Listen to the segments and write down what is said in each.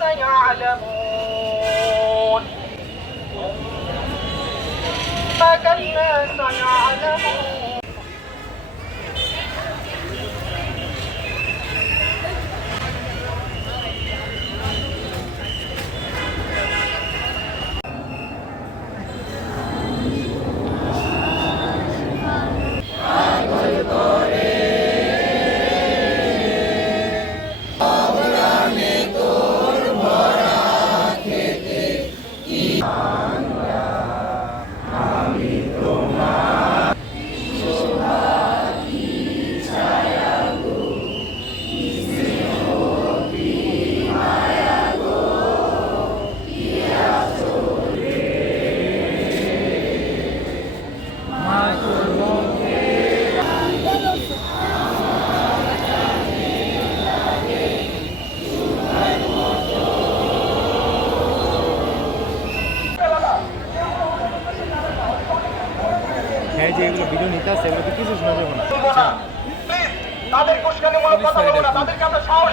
سيعلمون. ثم كلا سيعلمون؟ হ্যাঁ যে এগুলো ভিডিও নিতে আসছে এগুলো কিছু শোনা যাবে না তাদের কুষ্কানিমূলক কথা বলব না তাদেরকে আমরা সাহস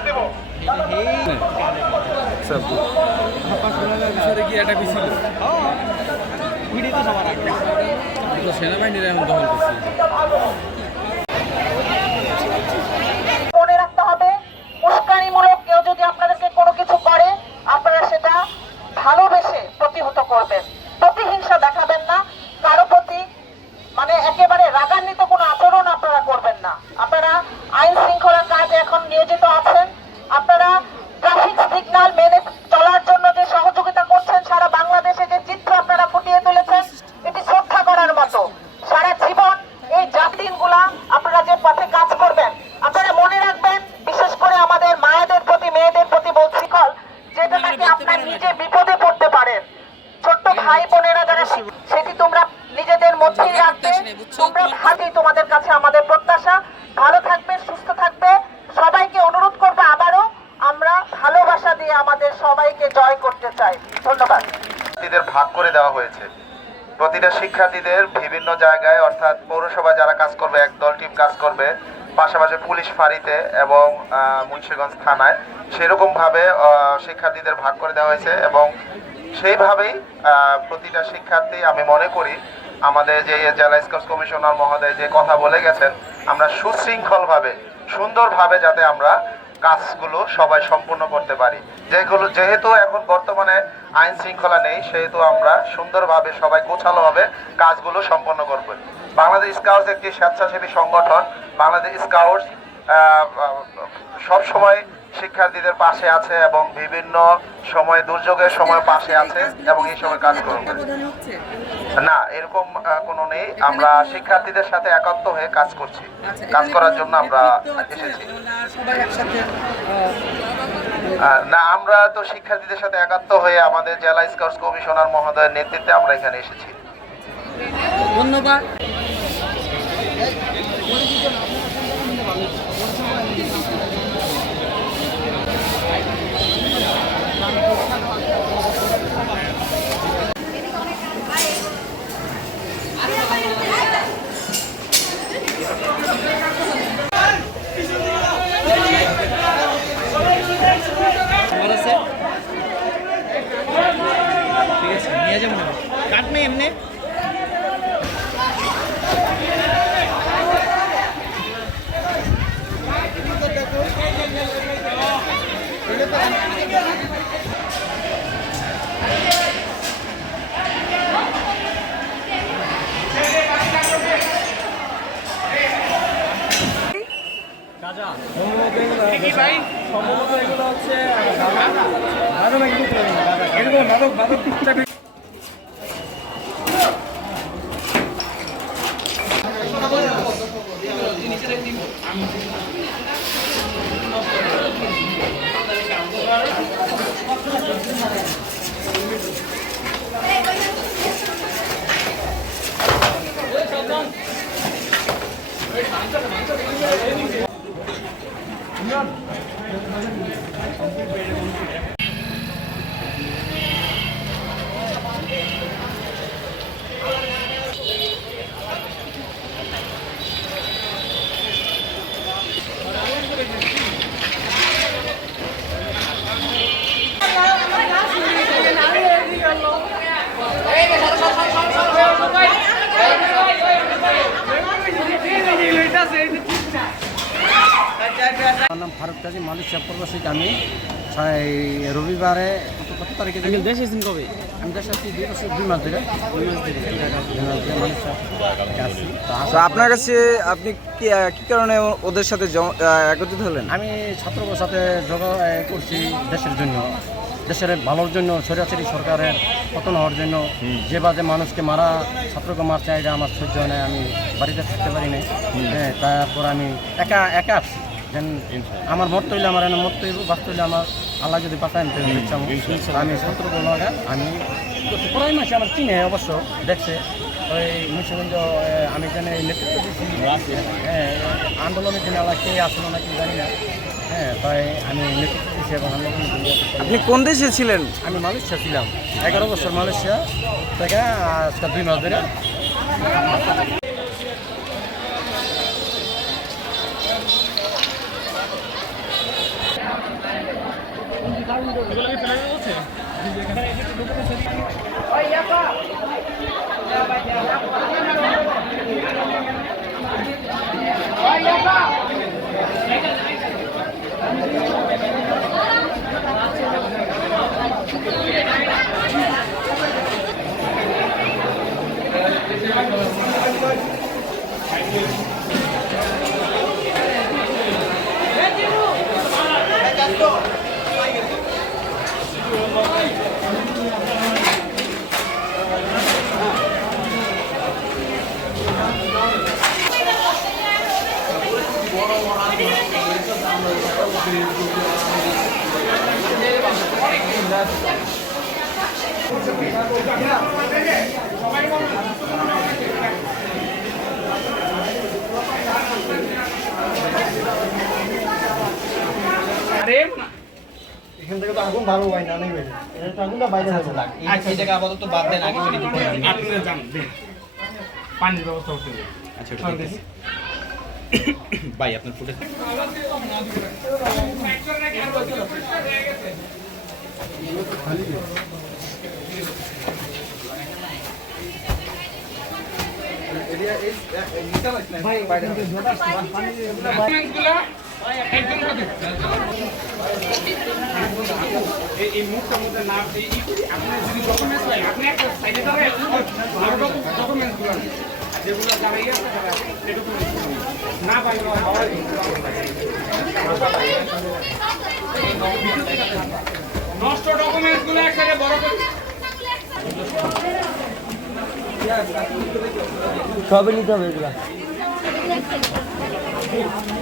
সেনাবাহিনীরা এখন দখল করছে মনে রাখতে হবে উস্কানিমূলক কেউ যদি আপনাদেরকে কোনো কিছু করে আপনারা সেটা ভালোবেসে প্রতিহত করবেন প্রতিহিংসা দেখাবেন না কারও প্রতি মানে একেবারে রাগান্বিত কোনো আচরণ আপনারা করবেন না আপনারা আইন শৃঙ্খলার কাজে এখন নিয়োজিত আছেন। আপনারা ট্রাফিক সিগন্যাল মেনে চলার জন্য যে সহযোগিতা করছেন সারা বাংলাদেশে যে চিত্র আপনারা ফুটিয়ে তুলেছেন এটি শ্রদ্ধা করার মতো। সারা জীবন এই জাতিনগুলা আপনারা যে পথে কাজ করবেন আপনারা মনে রাখবেন বিশেষ করে আমাদের মায়েদের প্রতি মেয়েদের প্রতি বলছি কল যেটা নাকি আপনার নিজে বিপদে পড়তে পারেন। ছোট্ট ভাই বোনেরা যারা সেটি তোমরা নিজেদের মধ্যেই রাখবে। তোমরা হাতেই তোমাদের কাছে আমাদের প্রত্যাশা ভালো থাকবে সুস্থ থাকবে সবাইকে অনুরোধ করব আবারও আমরা ভালোবাসা দিয়ে আমাদের সবাইকে জয় করতে চাই। ধন্যবাদ। ভাগ করে দেওয়া হয়েছে। প্রতিটা শিক্ষার্থীদের বিভিন্ন জায়গায়, অর্থাৎ পৌরসভা যারা কাজ করবে, এক দল টিম কাজ করবে, পাশাপাশি পুলিশ ফাঁড়িতে এবং মুন্সিগঞ্জ থানায় সেরকমভাবে শিক্ষার্থীদের ভাগ করে দেওয়া হয়েছে এবং সেইভাবেই প্রতিটা শিক্ষার্থী আমি মনে করি আমাদের যে জেলা স্কাউটস কমিশনার মহোদয় যে কথা বলে গেছেন, আমরা সুশৃঙ্খলভাবে, সুন্দরভাবে যাতে আমরা কাজগুলো সবাই সম্পূর্ণ করতে পারি। যেগুলো, যেহেতু এখন বর্তমানে আইন শৃঙ্খলা নেই, সেহেতু আমরা সুন্দরভাবে, সবাই গোছালোভাবে কাজগুলো সম্পন্ন করব। বাংলাদেশ স্কাউটস একটি স্বেচ্ছাসেবী সংগঠন। বাংলাদেশ স্কাউটস সব সময় শিক্ষার্থীদের পাশে আছে এবং বিভিন্ন সময়, দুর্যোগের সময় পাশে আছে এবং এই সময় কাজ করবে। না, এরকম কোনো নেই। আমরা শিক্ষার্থীদের সাথে একাত্ম হয়ে কাজ করছি। কাজ করার জন্য আমরা এসেছি। না, আমরা তো শিক্ষার্থীদের সাথে একাত্ম হয়ে আমাদের জেলা স্কাউটস কমিশনার মহোদয়ের নেতৃত্বে আমরা এখানে এসেছি। ধন্যবাদ। এমনি ভালো এগুলো হচ্ছে কাজী মালয়েশিয়া প্রবাসী আমি ছয় রবিবারে কত তারিখে দেশে এসেছেন কবে? আমি দেশে আছি দুই বছর দুই মাস ধরে। দুই মাস ধরে। আপনার কাছে আপনি কি কারণে ওদের সাথে একত্রিত হলেন? আমি ছাত্রদের সাথে যোগা করছি দেশের জন্য। দেশের ভালোর জন্য সরাসরি সরকারের পতন হওয়ার জন্য। যে বাজে মানুষকে মারা ছাত্রকে মারছে এটা আমার সহ্য হয় না আমি বাড়িতে থাকতে পারি না হ্যাঁ তারপর আমি একা একা আসছি যেন আমার মরতে হইলে আমার এনে মরতে হইব বাঁচতে হইলে আমার আল্লাহ যদি বাঁচায় আমি তাহলে ইচ্ছা আমি সতর্ক লাগা আমি প্রায় মাসে আমার চিনে অবশ্য দেখছে ওই মুন্সিগঞ্জ আমি এখানে নেতৃত্ব দিচ্ছি হ্যাঁ আন্দোলনের দিনে আল্লাহ কে আসলো নাকি জানি না। হ্যাঁ তাই আমি নেতৃত্ব দিচ্ছি এবং আপনি কোন দেশে ছিলেন? আমি মালয়েশিয়া ছিলাম। এগারো বছর মালয়েশিয়া থেকে আজকে দুই মাস ধরে। এগুলো কি ফেলে আচ্ছা এই জায়গা আপাতত বাদ দেন আগে মেডিকেল আপনারা জান দেন পানির ব্যবস্থা করতে হবে। আচ্ছা ঠিক আছে। ভাই আপনার ফুটে এই মধ্যে না ডকুমেন্টস হয় না নষ্ট একসাথে বড় করে সবে নিতে হবে এগুলা। ¡Gracias!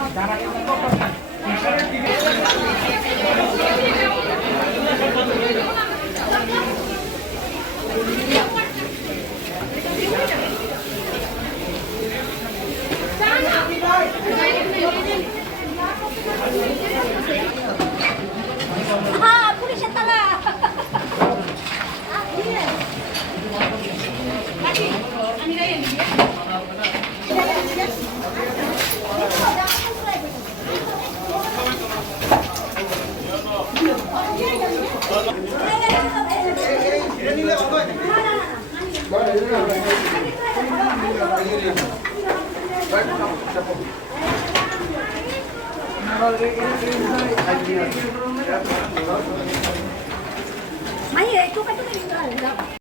মাই একটু কাটতে দিন